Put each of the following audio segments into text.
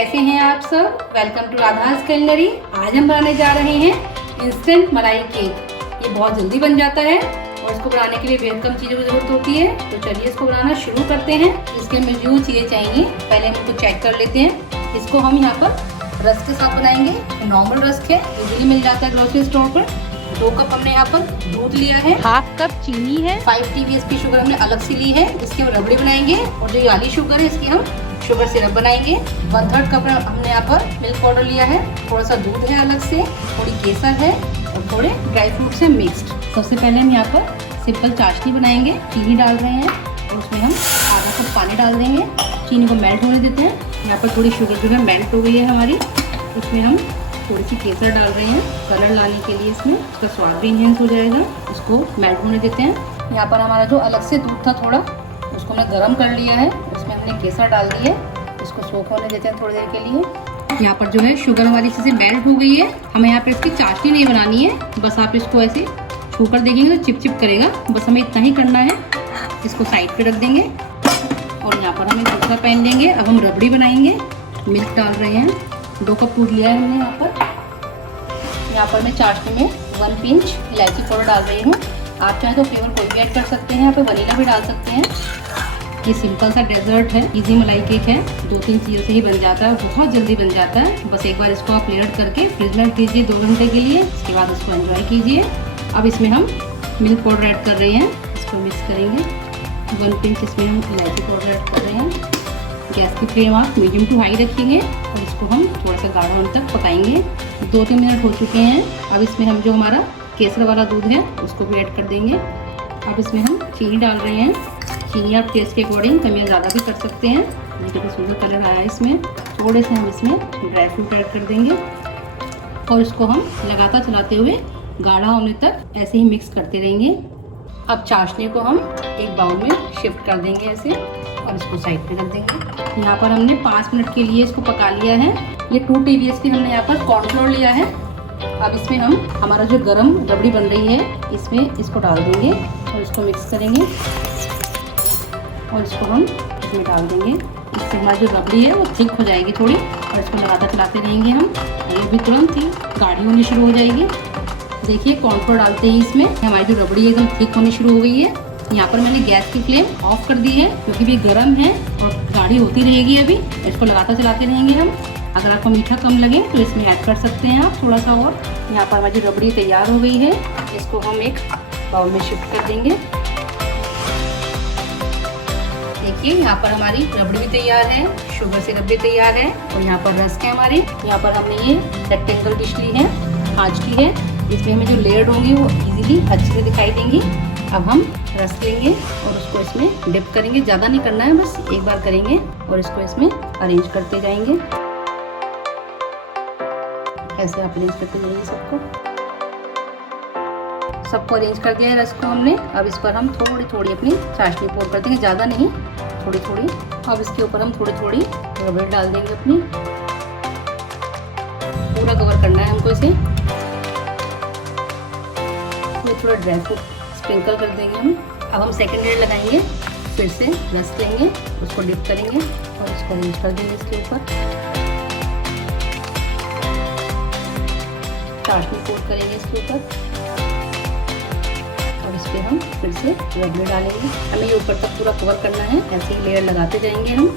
कैसे हैं आप सब। Welcome to Radha's Culinary। आज हम बनाने जा रहे हैं इंस्टेंट मलाई केक। ये बहुत जल्दी बन जाता है और इसको बनाने के लिए बेहद कम चीज़ों की जरूरत होती है। तो चलिए इसको बनाना शुरू करते हैं। इसके हमें जो चीज़ें चाहिए पहले हम इसको चेक कर लेते हैं। इसको हम यहाँ पर रस्क के साथ बनाएंगे। नॉर्मल रस्क है, इजीली मिल जाता है ग्रोसरी स्टोर पर। 2 कप हमने यहाँ पर दूध लिया है, हाफ कप चीनी है, 5 tbsp शुगर हमने अलग से ली है, इसकी हम रबड़ी बनाएंगे। और जो वाली शुगर है इसकी हम शुगर सिरप बनाएंगे। 1/3 कप हमने यहाँ पर मिल्क पाउडर लिया है, थोड़ा सा दूध है अलग से, थोड़ी केसर है और थोड़े ड्राई फ्रूट्स है मिक्स्ड। सबसे पहले हम यहाँ पर सिंपल चाशनी बनाएंगे। चीनी डाल रहे हैं और उसमें हम आधा कप पानी डाल देंगे। चीनी को मेल्ट होने देते हैं। यहाँ पर थोड़ी शुगर जो है मेल्ट हो गई है हमारी। इसमें हम थोड़ी सी केसर डाल रहे हैं कलर लाने के लिए, इसमें इसका स्वाद भी इन्हेंस हो जाएगा। इसको मेल्ट होने देते हैं। यहाँ पर हमारा जो अलग से दूध था थोड़ा, उसको हमने गर्म कर लिया है। उसमें हमने केसर डाल दी है, इसको सोख होने देते हैं थोड़ी देर के लिए। यहाँ पर जो है शुगर हमारी चीज़ें मेल्ट हो गई है। हमें यहाँ पर इसकी चाशनी नहीं बनानी है, बस आप इसको ऐसे छू कर देखेंगे तो चिप चिप करेगा। बस हमें इतना ही करना है। इसको साइड पे रख देंगे और यहाँ पर हम एक दूसरा पैन लेंगे। अब हम रबड़ी बनाएंगे। मिल्क डाल रहे हैं, 2 कप दूध लिया है हमने यहाँ पर। यहाँ पर मैं चाशनी में 1 पिंच इलायची पाउडर डाल रही हूँ। आप चाहें तो फ्लेवर कोई भी ऐड कर सकते हैं, यहाँ पे वनीला भी डाल सकते हैं। ये सिंपल सा डेजर्ट है, इजी मलाई केक है। 2-3 चीज़ों से ही बन जाता है, बहुत जल्दी बन जाता है। बस एक बार इसको आप लेयर करके फ्रिज में रख दीजिए 2 घंटे के लिए। इसके बाद इसको एंजॉय कीजिए। अब इसमें हम मिल्क पाउडर ऐड कर रहे हैं, इसको मिक्स करेंगे। 1 पिंच इसमें हम इलायची पाउडर ऐड कर रहे हैं। गैस की फ्लेम आप मीडियम टू हाई रखेंगे और इसको हम थोड़ा सा गाढ़ा होने तक पकाएंगे। 2-3 मिनट हो चुके हैं। अब इसमें हम जो हमारा केसर वाला दूध है उसको भी ऐड कर देंगे। अब इसमें हम चीनी डाल रहे हैं। चीनी आप टेस्ट के अकॉर्डिंग कम या ज़्यादा भी कर सकते हैं। ये कितना सुंदर कलर आया है इसमें। थोड़े से हम इसमें ड्राई फ्रूट ऐड कर देंगे और इसको हम लगातार चलाते हुए गाढ़ा होने तक ऐसे ही मिक्स करते रहेंगे। अब चाशनी को हम एक बाउल में शिफ्ट कर देंगे ऐसे और इसको साइड पे रख देंगे। यहाँ पर हमने 5 मिनट के लिए इसको पका लिया है। ये 2 tbsp हमने यहाँ पर कॉर्नफ्लोर लिया है। अब इसमें हम हमारा जो गरम रबड़ी बन रही है इसमें इसको डाल देंगे और इसको मिक्स करेंगे और इसको हम इसमें डाल देंगे। इससे हमारी जो रबड़ी है वो थिक हो जाएगी थोड़ी और इसको लगातार चलाते रहेंगे हम। ये भी तुरंत ही गाढ़ी होनी शुरू हो जाएगी। देखिए कॉर्नफ्लोर डालते ही इसमें हमारी जो रबड़ी एकदम थिक होनी शुरू हो गई है। यहाँ पर मैंने गैस की फ्लेम ऑफ कर दी है क्योंकि भी गर्म है और गाढ़ी होती रहेगी। अभी इसको लगातार चलाते रहेंगे हम। अगर आपको मीठा कम लगे तो इसमें ऐड कर सकते हैं आप थोड़ा सा और। यहाँ पर हमारी रबड़ी तैयार हो गई है। इसको हम एक बाउल में शिफ्ट कर देंगे। देखिए यहाँ पर हमारी रबड़ी भी तैयार है, शुगर सिरप भी तैयार है और यहाँ पर रस्क है हमारे। यहाँ पर हमने ये रेक्टेंगल डिश ली है, कांच की है। इसमें हमें जो लेयर्ड होंगी वो इजीली अच्छे से दिखाई देंगी। अब हम रस्क लेंगे और उसको इसमें डिप करेंगे। ज़्यादा नहीं करना है, बस एक बार करेंगे और इसको इसमें अरेंज करते जाएंगे। ऐसे आप अरेंज करते जाइए सबको अरेंज कर दिया है रस्क को हमने। अब इस पर हम थोड़ी थोड़ी अपनी चाशनी पोर कर देंगे, ज़्यादा नहीं, थोड़ी थोड़ी। अब इसके ऊपर हम थोड़ी थोड़ी रबड़ी डाल देंगे अपनी। पूरा कवर करना है हमको इसे। थोड़ा ड्राई फ्रूट स्प्रिंकल कर देंगे हम। अब हम सेकंड लेयर लगाएंगे। फिर से रस्क लेंगे, उसको डिप करेंगे और उसको अरेंज कर देंगे इसके ऊपर। चाशनी कोट करेंगे इसके ऊपर और इस पर हम फिर से रबड़ी डालेंगे। हमें ये ऊपर तक पूरा कवर करना है। ऐसे ही लेयर लगाते जाएंगे हम।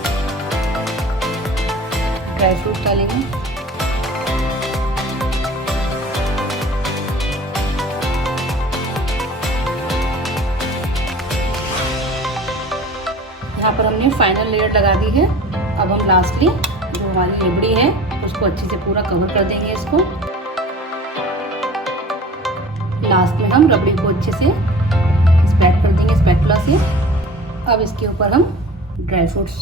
ड्राई फ्रूट डालेंगे। यहाँ पर हमने फाइनल लेयर लगा दी है। अब हम लास्टली जो हमारी रबड़ी है उसको अच्छे से पूरा कवर कर देंगे इसको। लास्ट में हम रबड़ी को अच्छे से स्प्रेड कर देंगे स्पैटुला से। अब इसके ऊपर हम ड्राई फ्रूट्स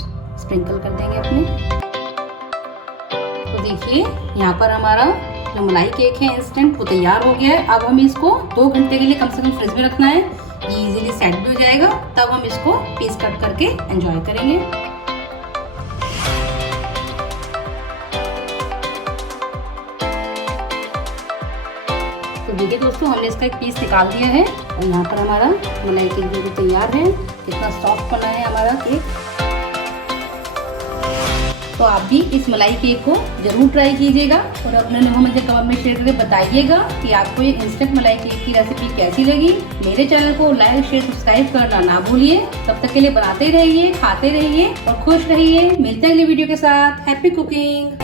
स्प्रिंकल कर देंगे अपने। तो देखिए यहाँ पर हमारा जो मलाई केक है इंस्टेंट वो तैयार हो गया है। अब हम इसको 2 घंटे के लिए कम से कम फ्रिज में रखना है। ये इजीली सेट भी हो जाएगा, तब हम इसको पीस कट करके एंजॉय करेंगे। तो देखिए दोस्तों, हमने इसका एक पीस निकाल दिया है और यहाँ पर हमारा मलाई केक भी तैयार है। कितना सॉफ्ट बना है हमारा केक। तो आप भी इस मलाई केक को जरूर ट्राई कीजिएगा और अपने मुझे कमेंट में शेयर करके बताइएगा कि आपको ये इंस्टेंट मलाई केक की रेसिपी कैसी लगी। मेरे चैनल को लाइक शेयर सब्सक्राइब करना ना भूलिए। तब तक के लिए बनाते रहिए, खाते रहिए और खुश रहिए। मिलते हैं अगली वीडियो के साथ। Happy cooking.